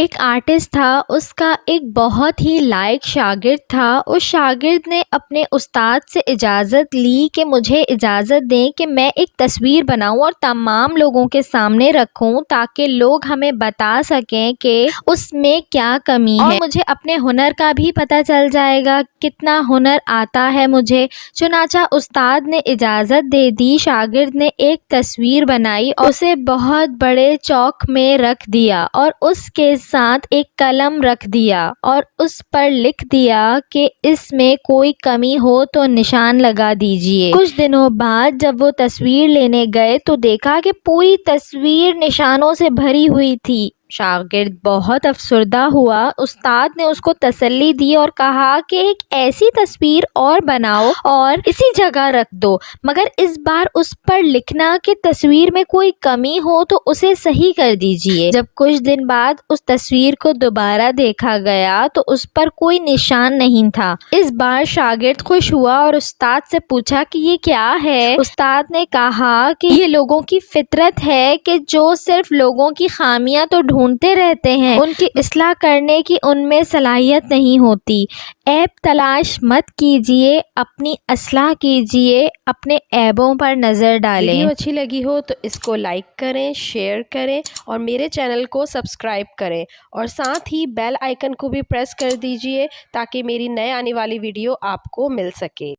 ایک آرٹسٹ تھا، اس کا ایک بہت ہی لائق شاگرد تھا۔ اس شاگرد نے اپنے استاد سے اجازت لی کہ مجھے اجازت دیں کہ میں ایک تصویر بناؤں اور تمام لوگوں کے سامنے رکھوں تاکہ لوگ ہمیں بتا سکیں کہ اس میں کیا کمی ہے، اور مجھے اپنے ہنر کا بھی پتہ چل جائے گا کتنا ہنر آتا ہے مجھے۔ چنانچہ استاد نے اجازت دے دی۔ شاگرد نے ایک تصویر بنائی اور اسے بہت بڑے چوک میں رکھ دیا اور اس کے ساتھ ایک قلم رکھ دیا اور اس پر لکھ دیا کہ اس میں کوئی کمی ہو تو نشان لگا دیجیے۔ کچھ دنوں بعد جب وہ تصویر لینے گئے تو دیکھا کہ پوری تصویر نشانوں سے بھری ہوئی تھی۔ شاگرد بہت افسردہ ہوا۔ استاد نے اس کو تسلی دی اور کہا کہ ایک ایسی تصویر اور بناؤ اور اسی جگہ رکھ دو، مگر اس بار اس پر لکھنا کہ تصویر میں کوئی کمی ہو تو اسے صحیح کر دیجیے۔ جب کچھ دن بعد اس تصویر کو دوبارہ دیکھا گیا تو اس پر کوئی نشان نہیں تھا۔ اس بار شاگرد خوش ہوا اور استاد سے پوچھا کہ یہ کیا ہے؟ استاد نے کہا کہ یہ لوگوں کی فطرت ہے کہ جو صرف لوگوں کی خامیاں تو ڈھونڈتے رہتے ہیں، ان کی اصلاح کرنے کی ان میں صلاحیت نہیں ہوتی۔ عیب تلاش مت کیجیے، اپنی اصلاح کیجیے، اپنے عیبوں پر نظر ڈالیں۔ ویڈیو اچھی لگی ہو تو اس کو لائک کریں، شیئر کریں اور میرے چینل کو سبسکرائب کریں اور ساتھ ہی بیل آئیکن کو بھی پریس کر دیجیے تاکہ میری نئے آنے والی ویڈیو آپ کو مل سکے۔